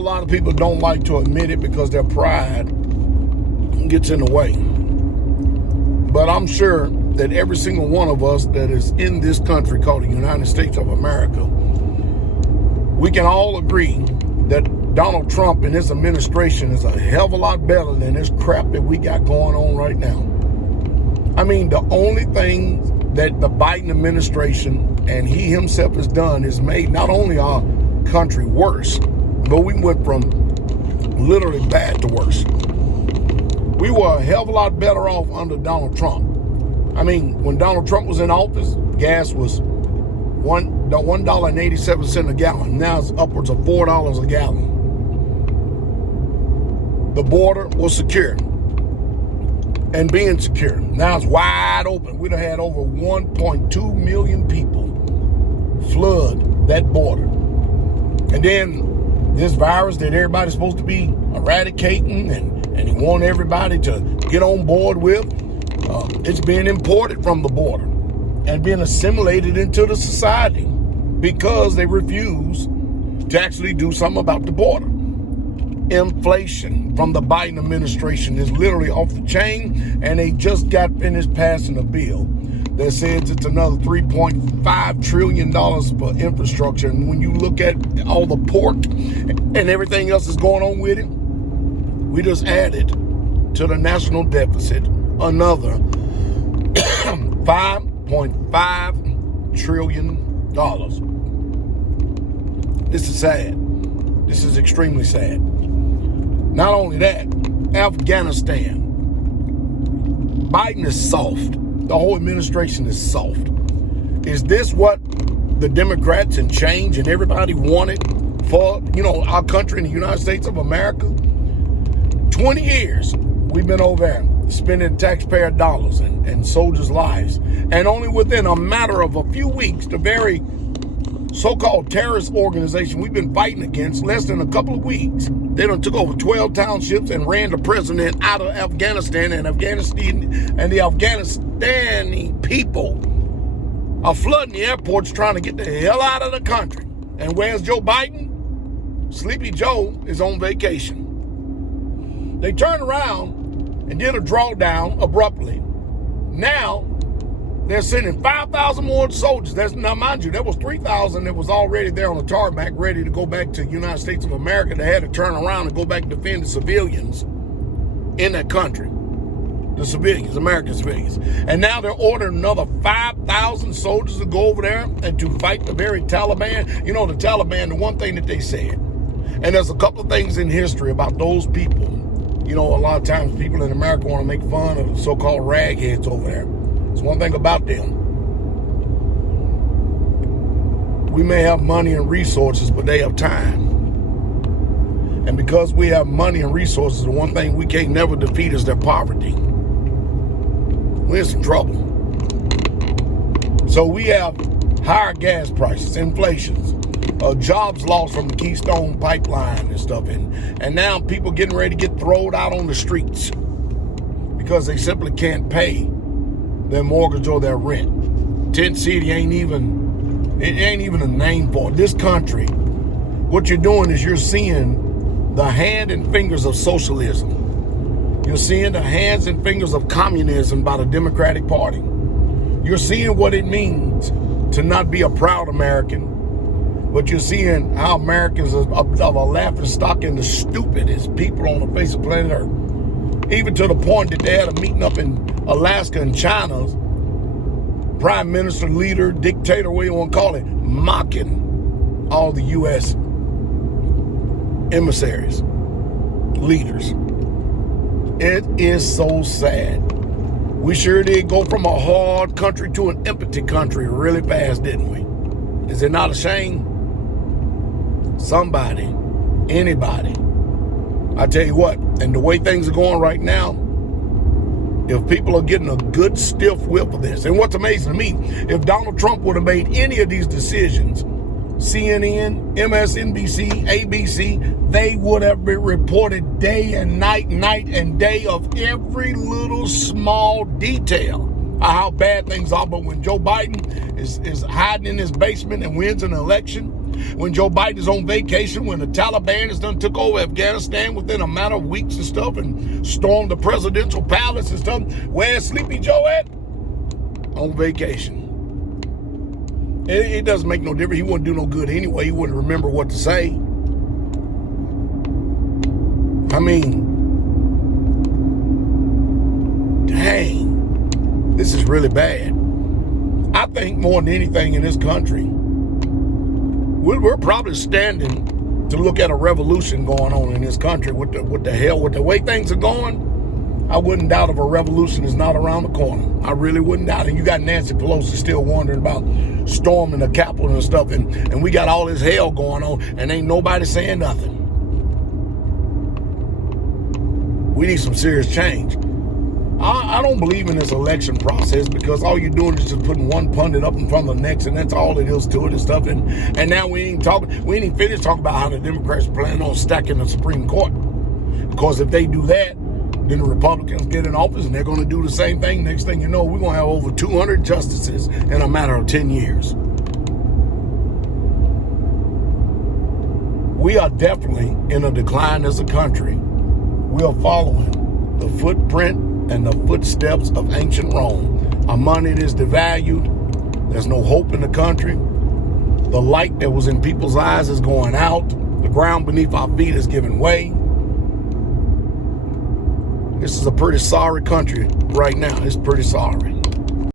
know a lot of people don't like to admit it because their pride gets in the way. But I'm sure that every single one of us that is in this country called the United States of America, we can all agree that Donald Trump and his administration is a hell of a lot better than this crap that we got going on right now. I mean, the only thing that the Biden administration and he himself has done is made not only our country worse, but we went from literally bad to worse. We were a hell of a lot better off under Donald Trump. I mean, when Donald Trump was in office, gas was $1.87 a gallon. Now it's upwards of $4 a gallon. The border was secure and being secure. Now it's wide open. We'd have had over 1.2 million people flood that border. And then this virus that everybody's supposed to be eradicating and he want everybody to get on board with, it's being imported from the border and being assimilated into the society because they refuse to actually do something about the border. Inflation from the Biden administration is literally off the chain, and they just got finished passing a bill that says it's another $3.5 trillion for infrastructure. And when you look at all the pork and everything else that's going on with it, we just added to the national deficit another $5.5 trillion. This is sad. This is extremely sad. Not only that, Afghanistan. Biden is soft. The whole administration is soft. Is this what the Democrats and change and everybody wanted for, our country in the United States of America? 20 years we've been over there spending taxpayer dollars and soldiers' lives. And only within a matter of a few weeks, the very so-called terrorist organization we've been fighting against, less than a couple of weeks, they done took over 12 townships and ran the president out of Afghanistan, and the Afghanistani people are flooding the airports trying to get the hell out of the country. And where's Joe Biden? Sleepy Joe is on vacation. They turned around and did a drawdown abruptly. Now, they're sending 5,000 more soldiers. Now, mind you, there was 3,000 that was already there on the tarmac ready to go back to the United States of America. They had to turn around and go back and defend the civilians in that country. The civilians, American civilians. And now they're ordering another 5,000 soldiers to go over there and to fight the very Taliban. The Taliban, the one thing that they said, and there's a couple of things in history about those people. A lot of times people in America want to make fun of the so-called ragheads over there. It's one thing about them. We may have money and resources, but they have time. And because we have money and resources, the one thing we can't never defeat is their poverty. We're in some trouble. So we have higher gas prices, inflations, jobs lost from the Keystone Pipeline and stuff. And now people getting ready to get thrown out on the streets because they simply can't pay their mortgage or their rent. Tent City ain't even a name for it. This country, what you're doing is you're seeing the hand and fingers of socialism. You're seeing the hands and fingers of communism by the Democratic Party. You're seeing what it means to not be a proud American, but you're seeing how Americans are of a laughing stock and the stupidest people on the face of planet Earth. Even to the point that they had a meeting up in Alaska and China's prime minister, leader, dictator, what you want to call it, mocking all the U.S. emissaries, leaders. It is so sad. We sure did go from a hard country to an empty country really fast, didn't we? Is it not a shame? Somebody, anybody. I tell you what, and the way things are going right now, if people are getting a good stiff whip of this, and what's amazing to me, if Donald Trump would have made any of these decisions, CNN, MSNBC, ABC, they would have been reported day and night and day of every little small detail of how bad things are. But when Joe Biden is hiding in his basement and wins an election, when Joe Biden is on vacation, when the Taliban has done took over Afghanistan within a matter of weeks and stuff and stormed the presidential palace and stuff. Where's Sleepy Joe at? On vacation. It doesn't make no difference. He wouldn't do no good anyway. He wouldn't remember what to say. I mean, dang, this is really bad. I think more than anything in this country, we're probably standing to look at a revolution going on in this country. With the way things are going, I wouldn't doubt if a revolution is not around the corner. I really wouldn't doubt it. And you got Nancy Pelosi still wondering about storming the Capitol and stuff, and we got all this hell going on, and ain't nobody saying nothing. We need some serious change. I don't believe in this election process, because all you're doing is just putting one pundit up in front of the next, and that's all it is to it and stuff. And now we ain't even finished talking about how the Democrats plan on stacking the Supreme Court. Because if they do that, then the Republicans get in office and they're going to do the same thing. Next thing you know, we're going to have over 200 justices in a matter of 10 years. We are definitely in a decline as a country. We are following the footprint and the footsteps of ancient Rome. Our money is devalued. There's no hope in the country. The light that was in people's eyes is going out. The ground beneath our feet is giving way. This is a pretty sorry country right now. It's pretty sorry.